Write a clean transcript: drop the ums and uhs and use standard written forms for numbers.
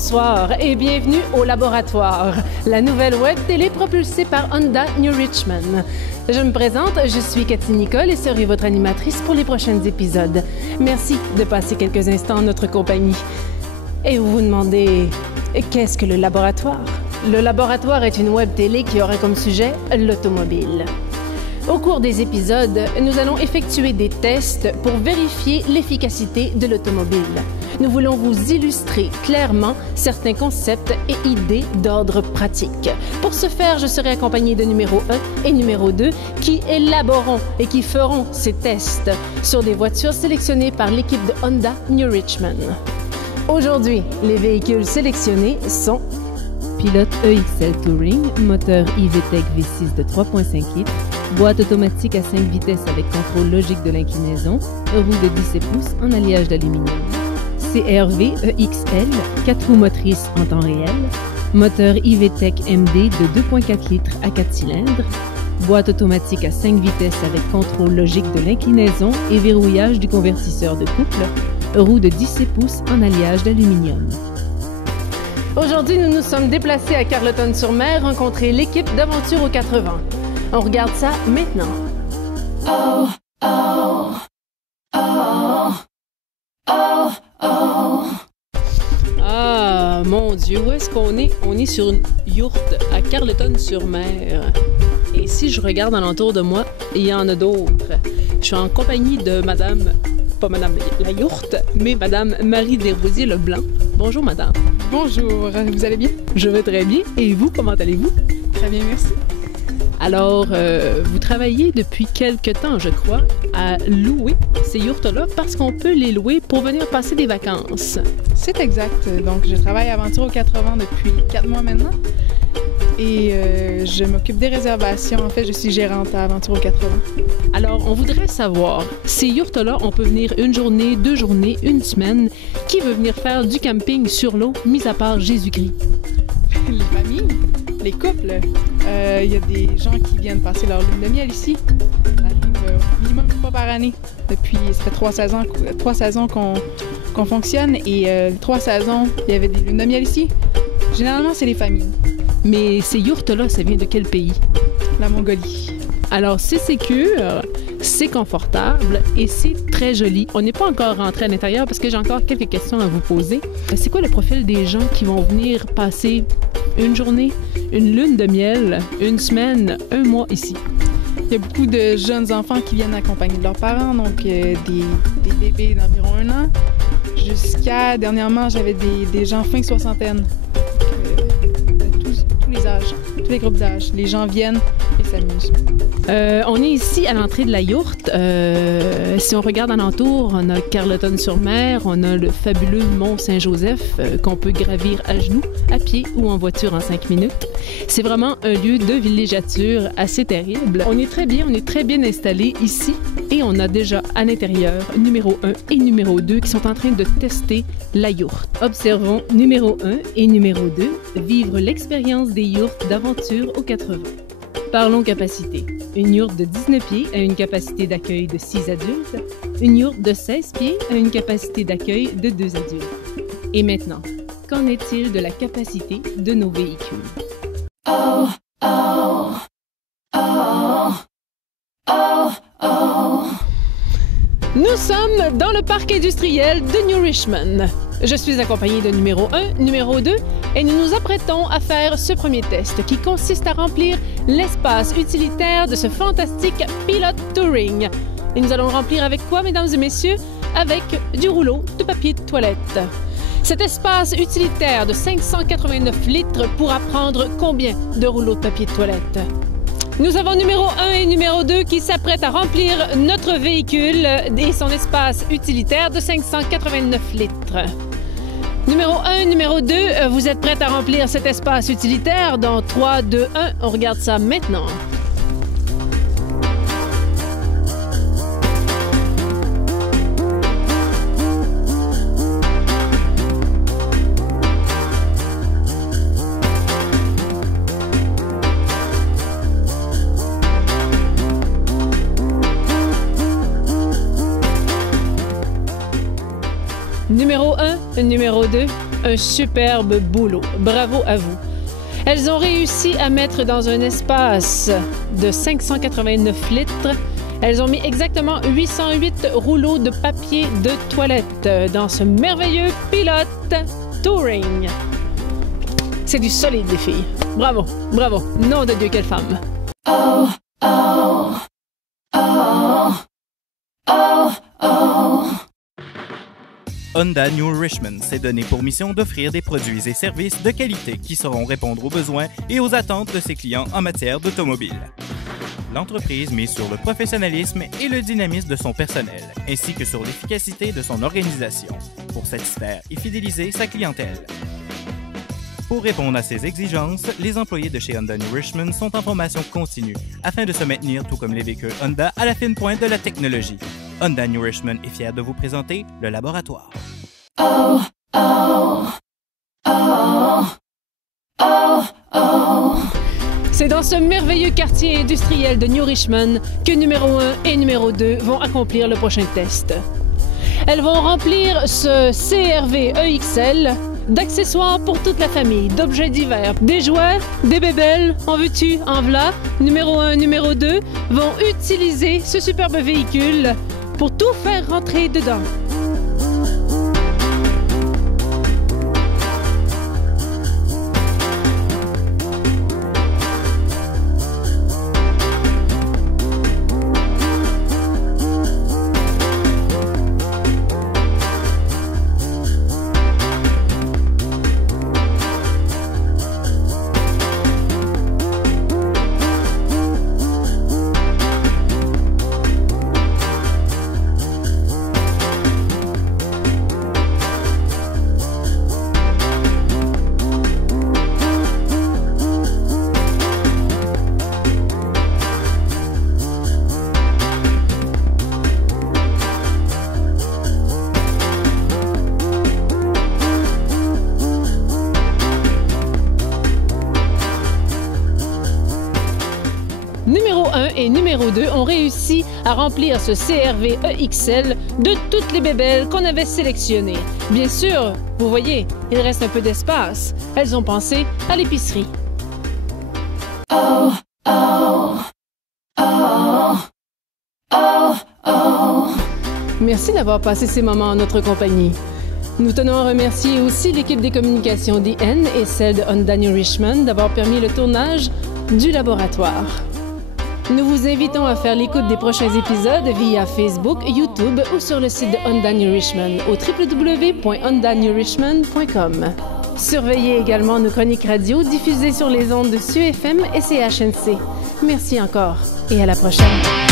Bonsoir et bienvenue au Laboratoire, la nouvelle web télé propulsée par Honda New Richmond. Je me présente, je suis Cathy Nicole et serai votre animatrice pour les prochains épisodes. Merci de passer quelques instants en notre compagnie. Et vous vous demandez, qu'est-ce que le Laboratoire? Le Laboratoire est une web télé qui aura comme sujet l'automobile. Au cours des épisodes, nous allons effectuer des tests pour vérifier l'efficacité de l'automobile. Nous voulons vous illustrer clairement certains concepts et idées d'ordre pratique. Pour ce faire, je serai accompagnée de numéro 1 et numéro 2 qui élaboreront et qui feront ces tests sur des voitures sélectionnées par l'équipe de Honda New Richmond. Aujourd'hui, les véhicules sélectionnés sont pilote EXL Touring, moteur iVTEC V6 de 3.5 litres, boîte automatique à 5 vitesses avec contrôle logique de l'inclinaison, roue de 17 pouces en alliage d'aluminium. CR-V EXL, 4 roues motrices en temps réel, moteur iVTEC MD de 2.4 litres à 4 cylindres, boîte automatique à 5 vitesses avec contrôle logique de l'inclinaison et verrouillage du convertisseur de couple, roue de 17 pouces en alliage d'aluminium. Aujourd'hui, nous nous sommes déplacés à Carleton-sur-Mer rencontrer l'équipe d'Aventure aux 80. On regarde ça maintenant. Oh, oh, oh, oh, oh. Ah, mon Dieu, où est-ce qu'on est? On est sur une yourte à Carleton-sur-Mer. Et si je regarde alentour de moi, il y en a d'autres. Je suis en compagnie de Madame, pas Madame la yourte, mais Madame Marie Desrosiers-Leblanc. Bonjour, Madame. Bonjour, vous allez bien? Je vais très bien. Et vous, comment allez-vous? Très bien, merci. Alors, vous travaillez depuis quelque temps, je crois, à louer ces yourtes-là parce qu'on peut les louer pour venir passer des vacances. C'est exact. Donc, je travaille à Aventure aux 80 depuis 4 mois maintenant. Et je m'occupe des réservations. En fait, je suis gérante à Aventure aux 80. Alors, on voudrait savoir, ces yourtes-là, on peut venir une journée, 2 journées, une semaine. Qui veut venir faire du camping sur l'eau, mis à part Jésus-Christ? Les familles, les couples. Il y a des gens qui viennent passer leur lune de miel ici. Ça arrive minimum une fois par année. Ça fait 3 saisons qu'on fonctionne. Et 3 saisons, il y avait des lunes de miel ici. Généralement, c'est les familles. Mais ces yourtes-là, ça vient de quel pays? La Mongolie. Alors, c'est sécure, c'est confortable et c'est très joli. On n'est pas encore rentré à l'intérieur parce que j'ai encore quelques questions à vous poser. C'est quoi le profil des gens qui vont venir passer une journée, une lune de miel, une semaine, un mois ici? Il y a beaucoup de jeunes enfants qui viennent accompagner de leurs parents, donc des bébés d'environ 1 an. Jusqu'à, dernièrement, j'avais des gens fin soixantaine. Tous les âges, tous les groupes d'âge. Les gens viennent et s'amusent. On est ici à l'entrée de la yourte. Si on regarde alentour, on a Carleton-sur-Mer, on a le fabuleux Mont Saint-Joseph qu'on peut gravir à genoux, à pied ou en voiture en 5 minutes. C'est vraiment un lieu de villégiature assez terrible. On est très bien installé ici et on a déjà à l'intérieur numéro 1 et numéro 2 qui sont en train de tester la yourte. Observons numéro 1 et numéro 2 vivre l'expérience des yourtes d'aventure aux 80. Parlons capacité. Une yourte de 19 pieds a une capacité d'accueil de 6 adultes. Une yourte de 16 pieds a une capacité d'accueil de 2 adultes. Et maintenant, qu'en est-il de la capacité de nos véhicules? Oh, oh, oh, oh, oh. Nous sommes dans le parc industriel de New Richmond. Je suis accompagnée de numéro 1, numéro 2, et nous nous apprêtons à faire ce premier test qui consiste à remplir l'espace utilitaire de ce fantastique pilote touring. Et nous allons le remplir avec quoi, mesdames et messieurs? Avec du rouleau de papier de toilette. Cet espace utilitaire de 589 litres pourra prendre combien de rouleaux de papier de toilette? Nous avons numéro 1 et numéro 2 qui s'apprêtent à remplir notre véhicule et son espace utilitaire de 589 litres. Numéro 1, numéro 2, vous êtes prêts à remplir cet espace utilitaire? Dans 3, 2, 1, on regarde ça maintenant. Numéro 1, numéro 2, un superbe boulot. Bravo à vous. Elles ont réussi à mettre dans un espace de 589 litres, elles ont mis exactement 808 rouleaux de papier de toilette dans ce merveilleux pilote Touring. C'est du solide, les filles. Bravo, bravo. Nom de Dieu, quelle femme. Oh, oh, oh, oh, oh. Honda New Richmond s'est donné pour mission d'offrir des produits et services de qualité qui sauront répondre aux besoins et aux attentes de ses clients en matière d'automobile. L'entreprise mise sur le professionnalisme et le dynamisme de son personnel, ainsi que sur l'efficacité de son organisation, pour satisfaire et fidéliser sa clientèle. Pour répondre à ces exigences, les employés de chez Honda New Richmond sont en formation continue afin de se maintenir, tout comme les véhicules Honda, à la fine pointe de la technologie. Honda New Richmond est fier de vous présenter le laboratoire. Oh, oh, oh, oh, oh. C'est dans ce merveilleux quartier industriel de New Richmond que numéro 1 et numéro 2 vont accomplir le prochain test. Elles vont remplir ce CR-V EXL d'accessoires pour toute la famille, d'objets divers, des jouets, des bébelles, en veux-tu, en v'là. Numéro 1, numéro 2 vont utiliser ce superbe véhicule pour tout faire rentrer dedans. Numéro 1 et numéro 2 ont réussi à remplir ce CR-V EXL de toutes les bébelles qu'on avait sélectionnées. Bien sûr, vous voyez, il reste un peu d'espace. Elles ont pensé à l'épicerie. Oh, oh, oh, oh, oh. Merci d'avoir passé ces moments en notre compagnie. Nous tenons à remercier aussi l'équipe des communications d'IN et celle de Honda New Richmond d'avoir permis le tournage du laboratoire. Nous vous invitons à faire l'écoute des prochains épisodes via Facebook, YouTube ou sur le site de Honda New Richmond au www.hondanewrichmond.com. Surveillez également nos chroniques radio diffusées sur les ondes de CUFM et CHNC. Merci encore et à la prochaine.